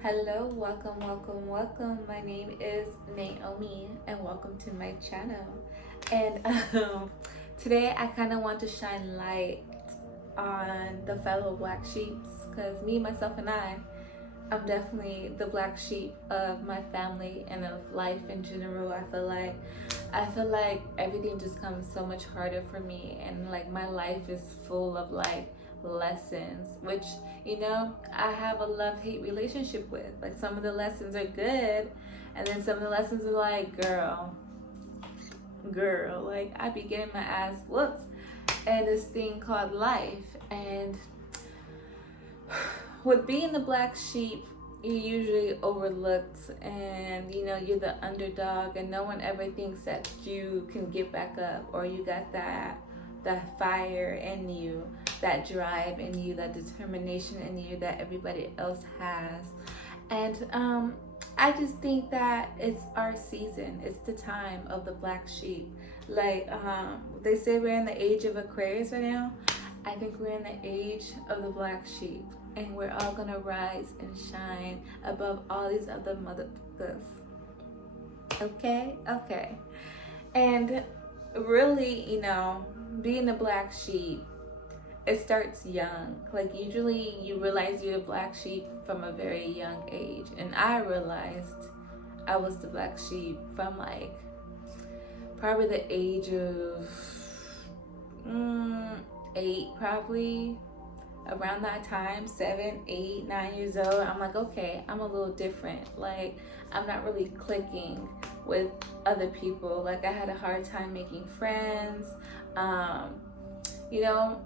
Hello, welcome. My name is Naomi, and welcome to my channel. And today I kind of want to shine light on the fellow black sheeps because me, myself, and I'm definitely the black sheep of my family and of life in general. I feel like everything just comes so much harder for me, and like my life is full of like lessons, which I have a love-hate relationship with. Like some of the lessons are good, and then some of the lessons are like, girl, like I be getting my ass whooped and this thing called life. And with being the black sheep, you're usually overlooked, and you're the underdog, and no one ever thinks that you can get back up, or you got that fire in you, that drive in you, that determination in you that everybody else has. And I just think that it's our season. It's the time of the black sheep. Like they say we're in the age of Aquarius right now. I think we're in the age of the black sheep, and we're all gonna rise and shine above all these other motherfuckers. Okay. And really, being a black sheep, it starts young. Like usually you realize you're the black sheep from a very young age. And I realized I was the black sheep from like probably the age of 8, probably around that time, 7, 8, 9 years old. I'm like, okay, I'm a little different. Like I'm not really clicking with other people. Like I had a hard time making friends.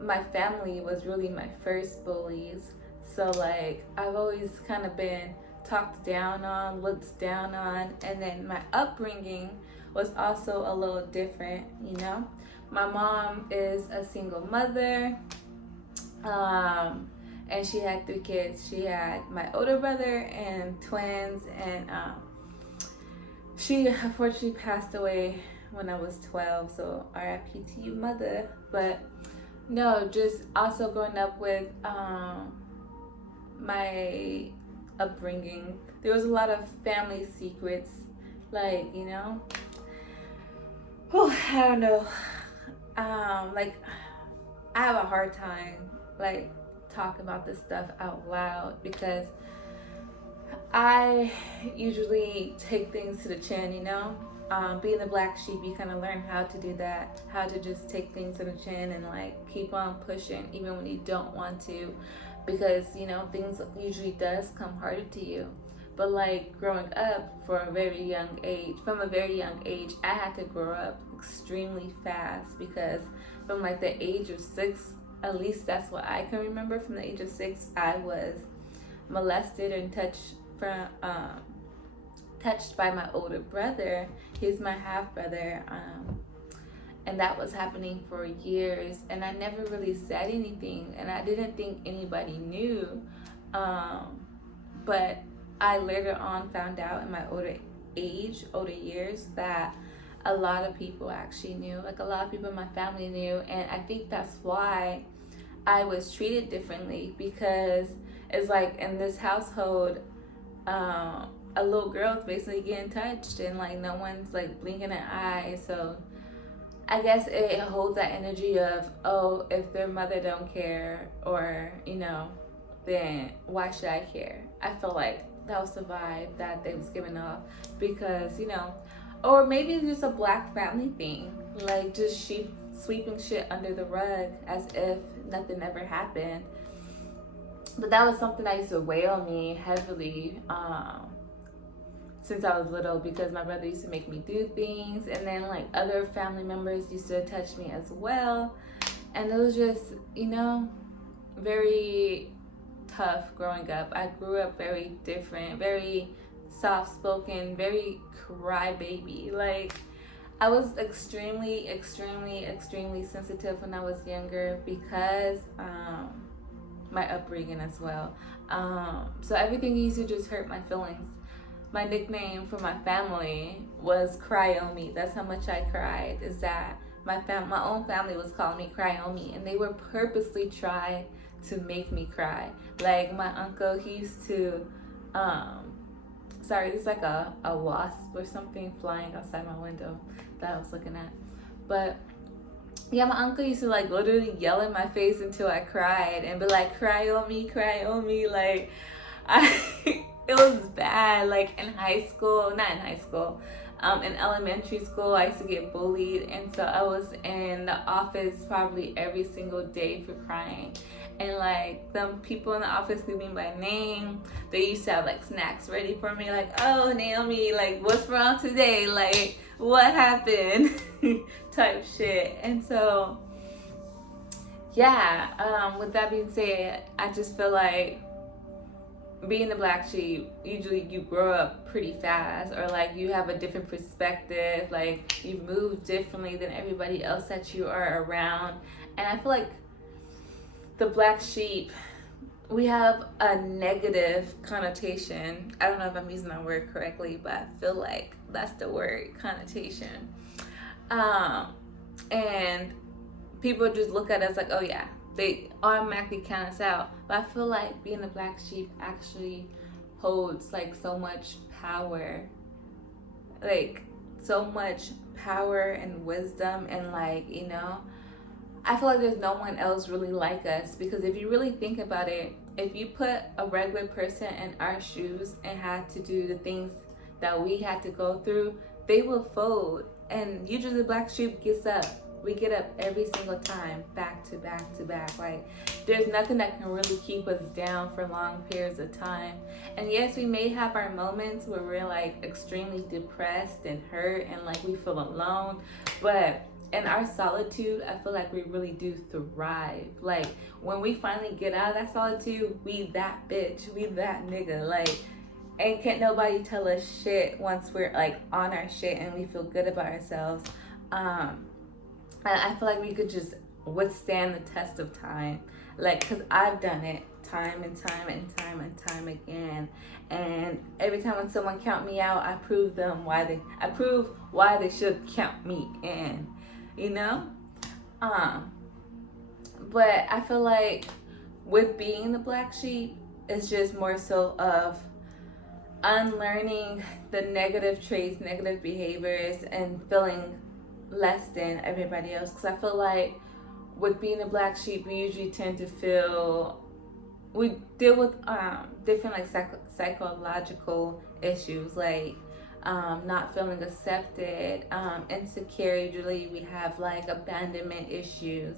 My family was really my first bullies. So like I've always kind of been talked down on, looked down on, and then my upbringing was also a little different. My mom is a single mother, and she had 3 kids. She had my older brother and twins, and she unfortunately passed away when I was 12, so RIP to you, mother. But no, just also growing up with my upbringing, there was a lot of family secrets, like I don't know, like I have a hard time like talking about this stuff out loud because I usually take things to the chin. Being the black sheep, you kind of learn how to do that, how to just take things to the chin and like keep on pushing even when you don't want to, because things usually does come harder to you. But like growing up from a very young age, I had to grow up extremely fast because from like the age of 6, at least that's what I can remember, from the age of 6, I was molested and touched by my older brother. He's my half brother, and that was happening for years. And I never really said anything, and I didn't think anybody knew. But I later on found out in my older years, that a lot of people actually knew. Like a lot of people in my family knew, and I think that's why I was treated differently, because it's like in this household, a little girl's basically getting touched, and like no one's like blinking an eye. So I guess it holds that energy of, oh, if their mother don't care, or then why should I care? I feel like that was the vibe that they was giving off, because or maybe it's just a black family thing, like just sweeping shit under the rug as if nothing ever happened. But that was something that used to weigh on me heavily, since I was little, because my brother used to make me do things, and then like other family members used to touch me as well. And it was just very tough growing up. I grew up very different, very soft-spoken, very crybaby. Like I was extremely sensitive when I was younger, because my upbringing as well. So everything used to just hurt my feelings. My nickname for my family was Cryomi. That's how much I cried. Is that my own family was calling me Cryomi, and they were purposely try to make me cry. Like my uncle, he used to Um, Sorry, there's like a wasp or something flying outside my window that I was looking at. But yeah, my uncle used to like literally yell in my face until I cried and be like, cry on me, cry on me. Like, I, it was bad. Like in high school, not in high school, in elementary school, I used to get bullied. And so I was in the office probably every single day for crying. And like them people in the office knew me by name. They used to have like snacks ready for me, like, oh Naomi, like what's wrong today? Like what happened? Type shit. And so yeah, with that being said, I just feel like being the black sheep, usually you grow up pretty fast, or like you have a different perspective, like you move differently than everybody else that you are around. And I feel like the black sheep, we have a negative connotation. I don't know if I'm using that word correctly, but I feel like that's the word, connotation. And people just look at us like, oh yeah, they automatically count us out. But I feel like being a black sheep actually holds like so much power, like so much power and wisdom, and like, you know, I feel like there's no one else really like us. Because if you really think about it, if you put a regular person in our shoes and had to do the things that we had to go through, they will fold. And usually the black sheep gets up. We get up every single time, back to back to back. Like, there's nothing that can really keep us down for long periods of time. And yes, we may have our moments where we're like extremely depressed and hurt and like we feel alone, but in our solitude, I feel like we really do thrive. Like when we finally get out of that solitude, we that bitch, we that nigga. Like, and can't nobody tell us shit once we're like on our shit and we feel good about ourselves. And I feel like we could just withstand the test of time. Like, cause I've done it time and time and time and time again. And every time when someone count me out, I prove why they should count me in. You know? But I feel like with being the black sheep, it's just more so of unlearning the negative traits, negative behaviors, and feeling less than everybody else. Because I feel like with being a black sheep, we usually tend to we deal with different like psychological issues, like not feeling accepted, insecure. Usually we have like abandonment issues,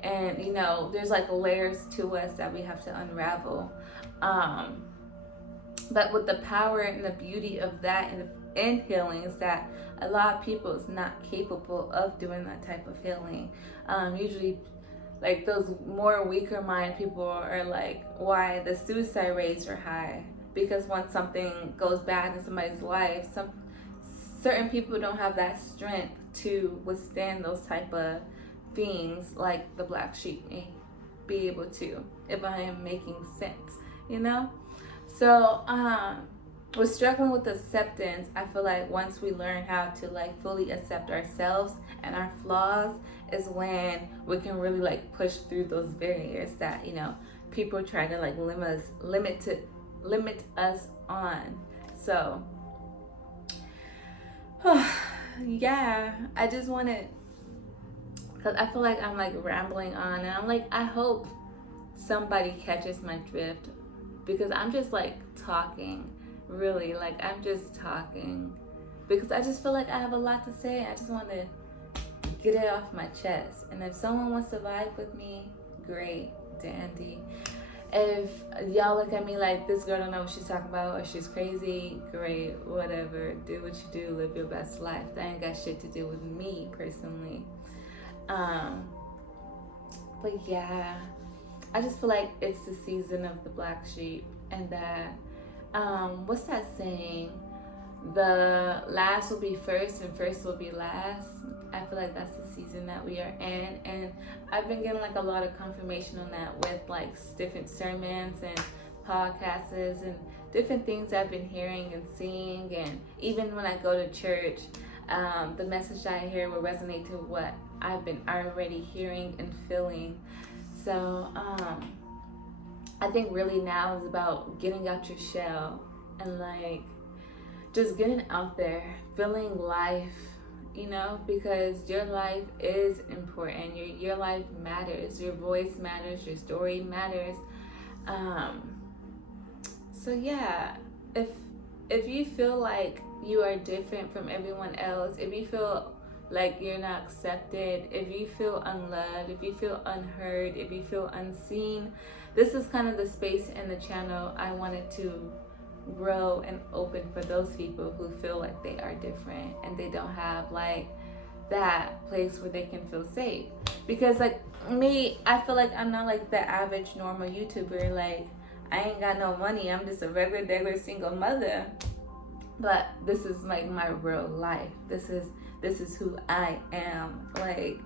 and you know, there's like layers to us that we have to unravel. But with the power and the beauty of that in healing is that a lot of people is not capable of doing that type of healing. Usually like those more weaker mind people are like why the suicide rates are high, because when something goes bad in somebody's life, certain people don't have that strength to withstand those type of things like the black sheep may be able to, if I am making sense, you know? So with struggling with acceptance, I feel like once we learn how to like fully accept ourselves and our flaws is when we can really like push through those barriers that, you know, people try to like limit us on. So yeah, I just want to, because I feel like I'm like rambling on, and I'm like, I hope somebody catches my drift, because I'm just like talking, really, like I'm just talking because I just feel like I have a lot to say. I just want to get it off my chest, and if someone wants to vibe with me, great, dandy. If y'all look at me like this girl don't know what she's talking about or she's crazy, great, whatever, do what you do, live your best life. That ain't got shit to do with me personally. But yeah, I just feel like it's the season of the black sheep, and that what's that saying, the last will be first and first will be last. I feel like that's the season that we are in, and I've been getting like a lot of confirmation on that with like different sermons and podcasts and different things I've been hearing and seeing. And even when I go to church, the message I hear will resonate to what I've been already hearing and feeling. So I I think really now is about getting out your shell and like just getting out there, feeling life, you know, because your life is important. Your life matters. Your voice matters. Your story matters. Um, so yeah, if if you feel like you are different from everyone else, if you feel like you're not accepted, if you feel unloved, if you feel unheard, if you feel unseen, this is kind of the space in the channel I wanted to grow and open for those people who feel like they are different and they don't have like that place where they can feel safe. Because like me, I feel like I'm not like the average normal YouTuber. Like I ain't got no money. I'm just a regular single mother. But this is like my real life. This is who I am. Like,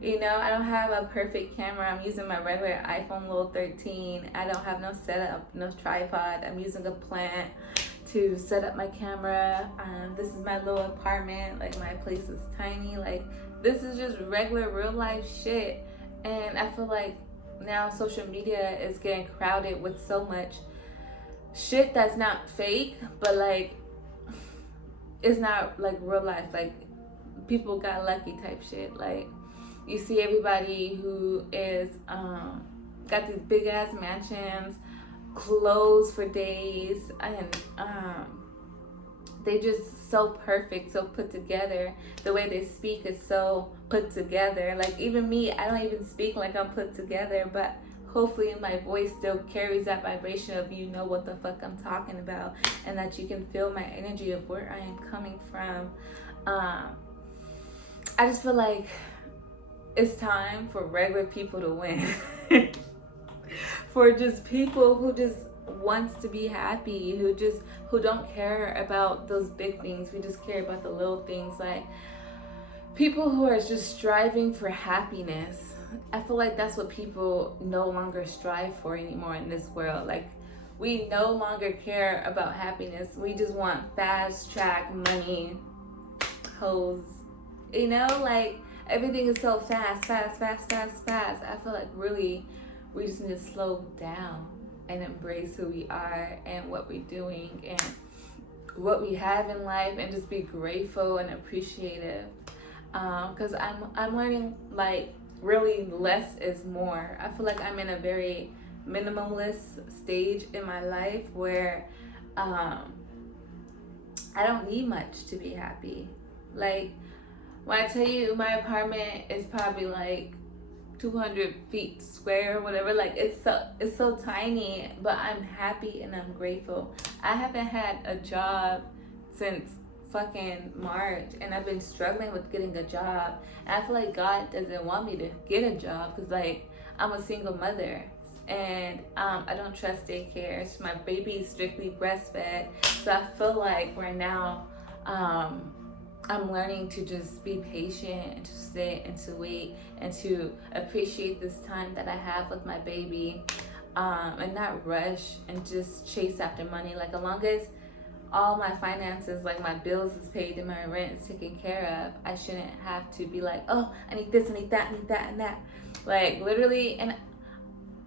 you know, I don't have a perfect camera. I'm using my regular iPhone little 13. I don't have no setup, no tripod. I'm using a plant to set up my camera. This is my little apartment. Like my place is tiny. Like this is just regular real life shit. And I feel like now social media is getting crowded with so much shit that's not fake, but like it's not like real life. Like people got lucky type shit. Like you see everybody who is got these big ass mansions, clothes for days, and they just so perfect, so put together. The way they speak is so put together. Like even me, I don't even speak like I'm put together, but hopefully my voice still carries that vibration of you know what the fuck I'm talking about, and that you can feel my energy of where I am coming from. I just feel like it's time for regular people to win. For just people who just wants to be happy, who don't care about those big things. We just care about the little things. Like people who are just striving for happiness. I feel like that's what people no longer strive for anymore in this world. Like we no longer care about happiness. We just want fast track money, hoes. You know, like everything is so fast. I feel like really we just need to slow down and embrace who we are and what we're doing and what we have in life, and just be grateful and appreciative. Because I'm learning like really less is more. I feel like I'm in a very minimalist stage in my life where I don't need much to be happy. Like when I tell you my apartment is probably like 200 feet square or whatever, like it's so tiny, but I'm happy and I'm grateful. I haven't had a job since fucking March, and I've been struggling with getting a job, and I feel like God doesn't want me to get a job because like I'm a single mother, and I don't trust daycare. So my baby is strictly breastfed, so I feel like right now I'm learning to just be patient and to sit and to wait and to appreciate this time that I have with my baby, and not rush and just chase after money. Like as long as all my finances, like my bills is paid and my rent is taken care of, I shouldn't have to be like, oh, I need this, I need that, and that. Like literally. And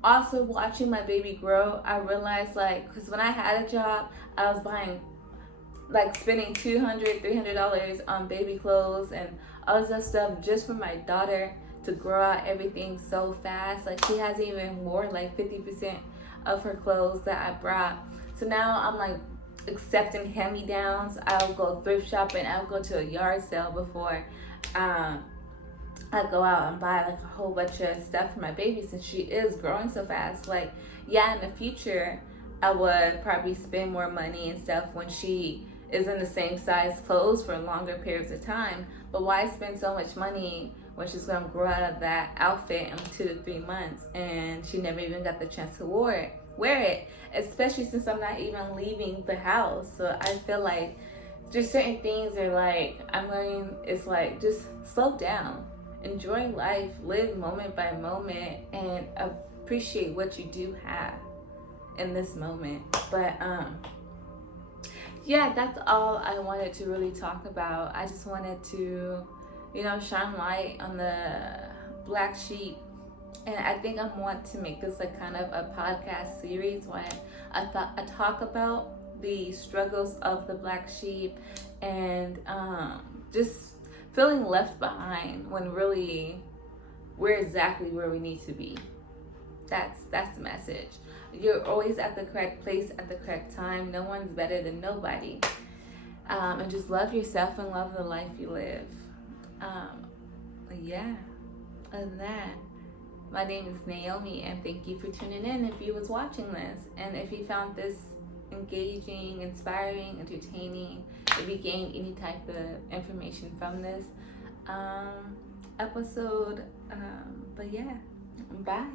also watching my baby grow, I realized like, because when I had a job, I was buying, like spending $200-$300 on baby clothes and all this stuff just for my daughter to grow out everything so fast. Like she hasn't even worn like 50% of her clothes that I brought. So now I'm like accepting hand-me-downs. I'll go thrift shopping. I'll go to a yard sale before I go out and buy like a whole bunch of stuff for my baby, since she is growing so fast. Like yeah, in the future I would probably spend more money and stuff when she is in the same size clothes for longer periods of time, but why spend so much money when she's gonna grow out of that outfit in 2 to 3 months and she never even got the chance to wear it, especially since I'm not even leaving the house. So I feel like just certain things are like, I'm learning, it's like just slow down, enjoy life, live moment by moment, and appreciate what you do have in this moment. But yeah, that's all I wanted to really talk about. I just wanted to, you know, shine light on the black sheep And I think I want to make this like kind of a podcast series when I talk about the struggles of the black sheep and just feeling left behind when really we're exactly where we need to be. That's the message. You're always at the correct place at the correct time. No one's better than nobody. And just love yourself and love the life you live. Yeah. Other than that, my name is Naomi, and thank you for tuning in if you was watching this. And if you found this engaging, inspiring, entertaining, if you gained any type of information from this episode. But yeah, bye.